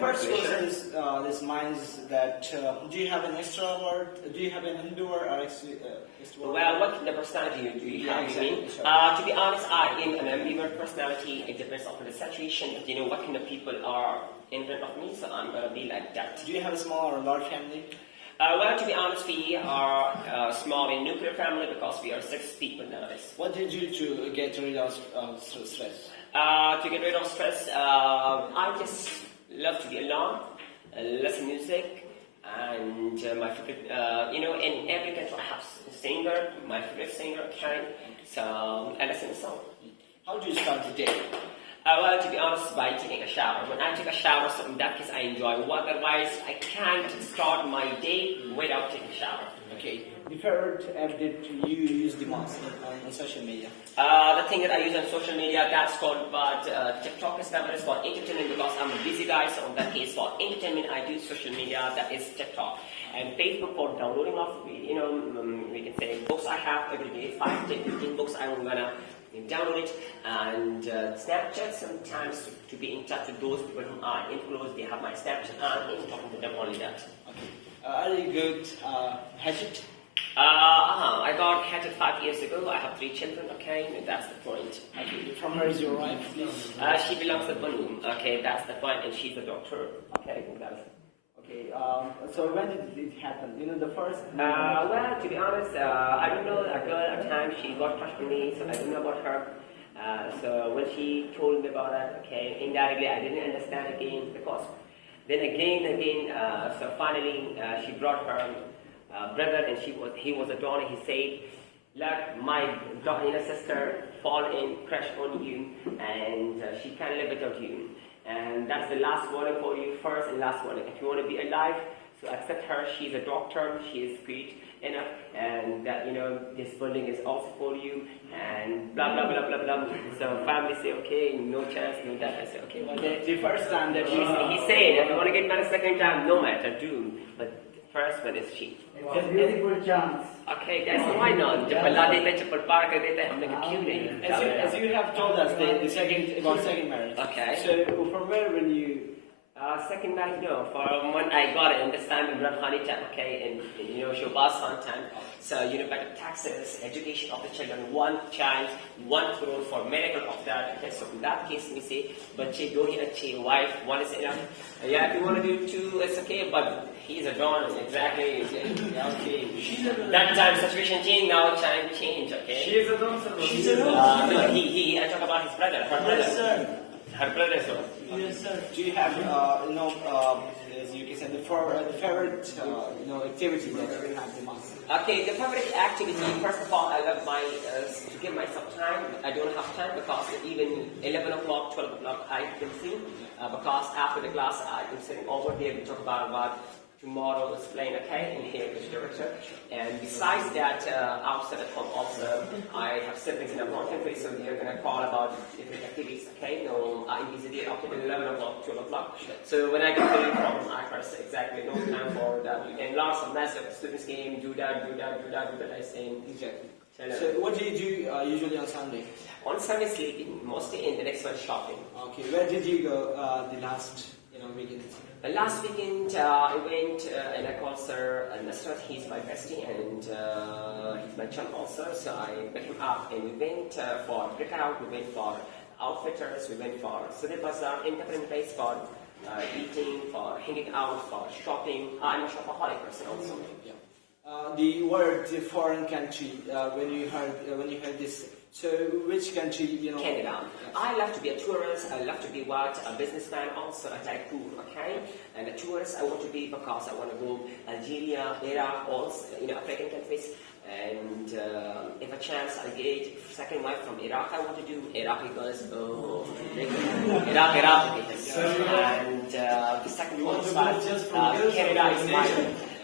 first question is mine is that do you have an extrovert? Do you have an indoor or extrovert? Well, what kind of personality do you have? Exactly, You mean? sure. To be honest, I am an ambivert personality. It depends on the situation. You know what kind of people are in front of me, so I'm gonna be like that. Do you have a small or a large family? Well, to be honest, we are a small and nuclear family because we are 6 people nowadays. What did you do to get rid of stress? To get rid of stress, I just love to be alone, listen music, and my favorite, in every country I have a singer, my favorite singer, Karen, so I listen to song. How do you start the day? Well, to be honest, by taking a shower. When I take a shower, so in that case I enjoy work, otherwise I can't start my day without taking a shower. Okay. The favorite app that you use the most on social media? The thing that I use on social media, that's called, but TikTok is never for entertainment because I'm a busy guy, so in that case for entertainment I do social media, that is TikTok. And Facebook for downloading of, we can say books I have every day, 5, 10, 15 books I'm gonna download it, and Snapchat sometimes to be in touch with those people who are influenced, they have my Snapchat and I'm talking to them only that. Okay. Are you good hatchet? I got hatched 5 years ago. I have 3 children, okay, that's the point. Okay. From where is your wife, please? She belongs to Banu, okay, that's the point, and she's a doctor, okay, that's it. Okay, so when did it happen? The first... Well, to be honest, I don't know a girl at times, she got touched with me, so I don't know about her. So when she told me about that, okay, indirectly I didn't understand again, because then again, so finally she brought her brother, and he was a donor. He said, "Look, my sister fall in, crash on you, and she can't live without you. And that's the last warning for you, first and last warning. If you want to be alive, so accept her. She's a doctor. She is great enough, and that this building is also for you." And blah blah blah blah blah. So family say, "Okay, no chance, no that." I say, "Okay, well then." The first time that He said, "If you want to get married second time, no matter, do. But first one is she." It's a beautiful chance. Okay, guys, why not? जब अल्लाह देता है, जब पार कर देता है, हमने क्यों नहीं? As you have told us the second marriage. Okay. So from where will you? Second marriage, no. From when I got it in this time in Ramkhani time, okay, and Shobaz Khan time. So better taxes, education of the children, 1 child, 1 crore for miracle of that. Okay, so in that case, we say, bache do hi achhe, wife, 1 is enough. Yeah, if you want to do 2, it's okay, but he's a donor, exactly. Okay. That time situation changed, now time change, okay? She is a donor. She's a donor. No, I talk about his brother, her brother. Yes, sir. Her brother, so. Yes, sir. Do you have, as you can say, the favorite, activity that you have the most? Okay, the favorite activity, first of all, I love to give myself time. I don't have time because even 11 o'clock, 12 o'clock, I can sing. Because after the class, I can sing over there, we talk about tomorrow's plane, okay, and here is director. And besides that, outside at home also, I have siblings in a mountain place, so they're going to call about different activities, okay? No, I'm busy there up to 11 o'clock, 12 o'clock. So when I get to the problem, I first say exactly no time for that. And lots of mess of students game, do that, I say. Exactly. So what do you do usually on Sunday? On Sunday sleeping, mostly in the next one shopping. Okay, where did you go the last weekend? Last weekend I went and I called Sir Nusrat, he's my bestie and he's my chum also, so I met him up and we went for breakout, we went for outfitters, we went for Sudhir Bazaar, in different place for eating, for hanging out, for shopping. I'm a shopaholic person also. Yeah. The word foreign country, when you heard this, so which country, Canada. I love to be a tourist, I love to be a businessman also, a tycoon, okay? And a tourist I want to be because I want to go Algeria, Iraq, also, African countries. And if a chance I get second wife from Iraq, I want to do Iraqi girls, Iraq. And the second one is Canada is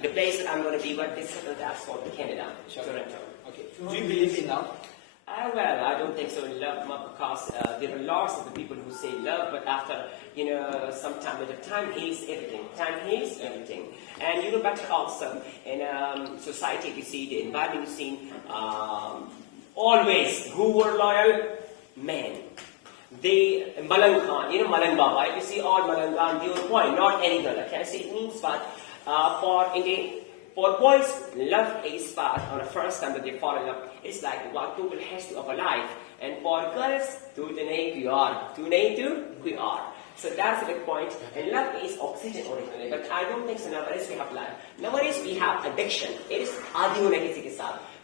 the place that I'm going to be, but this that's called Canada, Toronto. Okay. Do you believe in love? Well, I don't think so in love because there are lots of the people who say love, but after, some time, time heals everything. Time heals everything. And better also, in society, if you see the environment, you see always, who were loyal? Men. they Malang Khan, Malang Baba. If you see all Malang Khan, they were boy, not any girl. Okay, so it means that for boys, love is part on the first time that they fall in love. It's like what people has to of a life. And for girls, to the name we are, to name to we are. So that's the point. And love is oxygen originally, but I don't think so. Nowadays we have life. Nowadays we have addiction. It is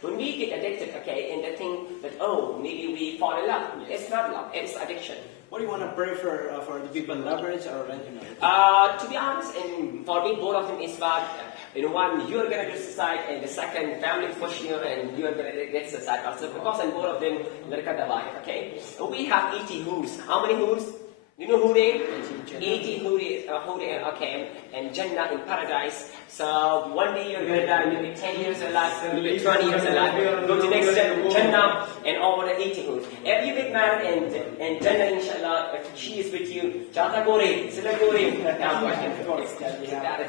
when we get addicted, okay, and they think that maybe we fall in love. It's not love. It's addiction. What do you want to prefer for the people, lovers or arranged marriage? To be honest, and for me, both of them is that one you're gonna get suicide, and the second family push you, and you're gonna get suicide also because in both of them, okay. We have 80 hoods. How many hoods? You know who they? 80 who they, okay, and Jannah in paradise. So one day you're gonna die, maybe 10 years alive, maybe 20 years alive. Go to next Jannah and all the 80 hoods. If you get married and Jannah, inshallah, if she is with you, Jata Gore, Sila Gore. Of course, that we have.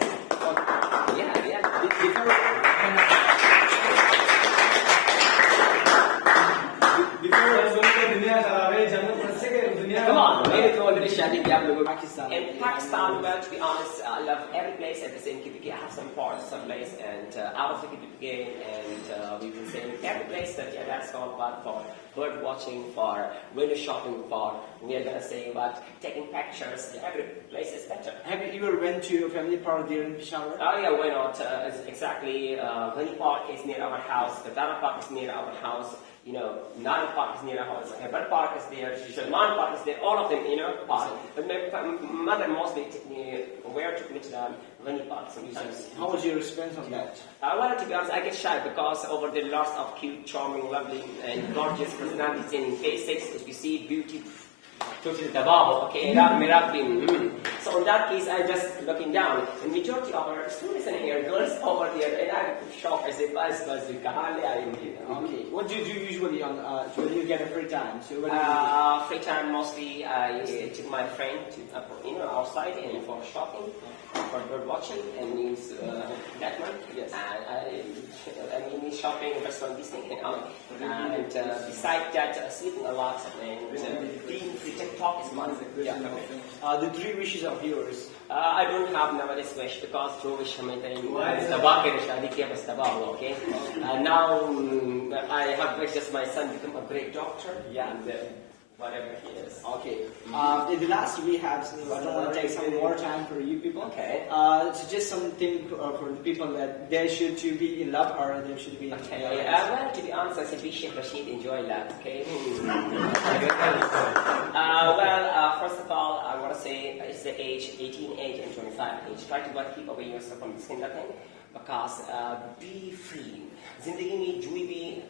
Come on, maybe go to the Shadi Pakistan. In Pakistan, well, to be honest, I love every place at the same KPK. I have some parts, some place, and out of the KPK, and we will say every place that that's called bad for bird watching, for window shopping, for we are gonna say about taking pictures. Every place is better. Have you ever went to a family park there in Peshawar? Oh yeah, why not? Exactly. Ghani Park is near our house. Katara Park is near our house. Nari Park is near our house. Hebar Park is there. Salman Park is there. All of them, park. But my mother mostly took me where took me to the Ghani Park sometimes. How was your response on that? Well, to be honest, I get shy because over the lots of cute, charming, lovely, and gorgeous personalities in faces, if you see beauty, totally tababo, okay, so in that case, I'm just looking down. And majority of our students in here, girls over there, and I'm shocked. I say, buzz, Okay. What do you do usually when you get a free time? So free time mostly I take my friend to outside and for shopping, for bird watching, and means that one. Yes. I mean shopping, restaurant, this thing, and out. And besides that, sleeping a lot and being free. TikTok is one. Yeah. The three wishes of yours. I don't have nowadays wish because Joe wish okay. Now I have wished just my son become a great doctor. Yeah. And whatever he is. Okay. In the last we have, I don't want to take some more time for you people. Okay. Suggest something for the people that they should to be in love or they should be in okay. Well, to be honest, I said we should enjoy love. Okay. First of all, I want to say it's the age, 18 age and 25 age. Try to keep away yourself from this kind of thing because be free. जिंदगी में जो भी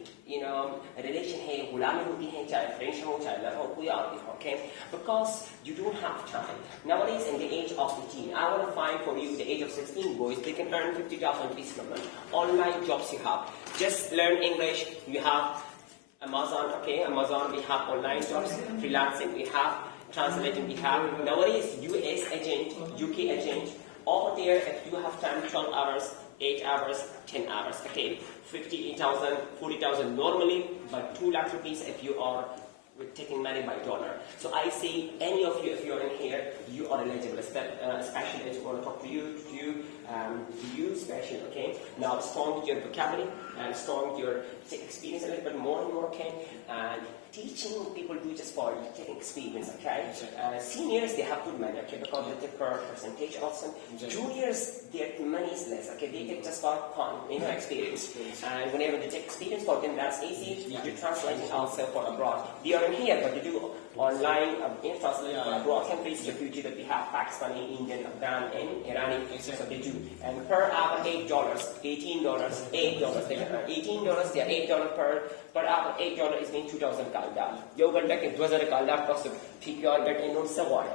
relation है गुलामी होती है चाहे friendship हो चाहे love हो कोई और भी हो okay because you don't have time nowadays in the age of 18 I want to find for you the age of 16 boys they can earn 50,000 rupees per month online jobs you have just learn English you have Amazon okay Amazon we have online jobs freelancing we have translating we have nowadays US agent UK agent over there if you have time 12 hours 8 hours 10 hours okay 58,000, 40,000 normally, but 2 lakh rupees if you are taking money by dollar. So I say any of you, if you're in here, you are eligible. Especially if you want to talk to you special, okay? Now strong with your vocabulary and strong with your experience a little bit more and more, okay? And teaching people do just for taking experience, okay? Seniors, they have good money, okay, because they take per percentage also. Juniors, their money is less, okay? They take just for experience. And whenever they take experience for them, that's easy. You do translating also for abroad. They are in here, but they do online translating for abroad. Countries, the future that we have, Pakistani, Indian, Afghan, and Irani, so they do. And per hour, $8, $18, $8. They can earn $18, they are $8 per hour, $8 is mean 2,000 kalda. You can get 2,000 kalda cost of take your get in notes of water.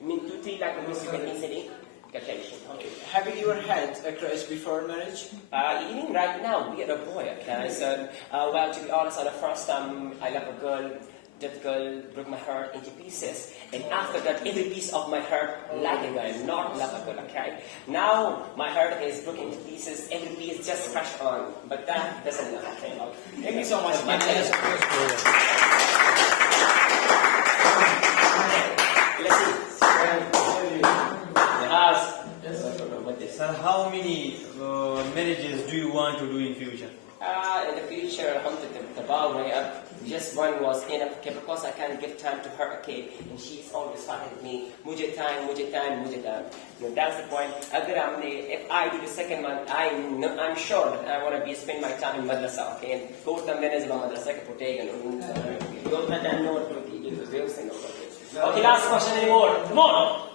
I mean 2-3 lakh rupees you can easily get attention. Okay. Have you ever had a crush before marriage? Even right now, we are a boy, okay? So, well, to be honest, the first time I love a girl, that girl broke my heart into pieces, and after that, every piece of my heart like a girl, not love a girl, okay? Now, my heart is broken into pieces, every piece just crushed on, but that doesn't love, okay? Thank you so much. how many marriages do you want to do in future? In the future, alhamdulillah, just one was enough, okay, because I can't give time to her, okay, and she's always fighting with me, mujhe time. You know, that's the point. If I do the second one, I'm sure that I want to spend my time in madrasa, okay, and go to the madrasa, okay, last question anymore. Come on.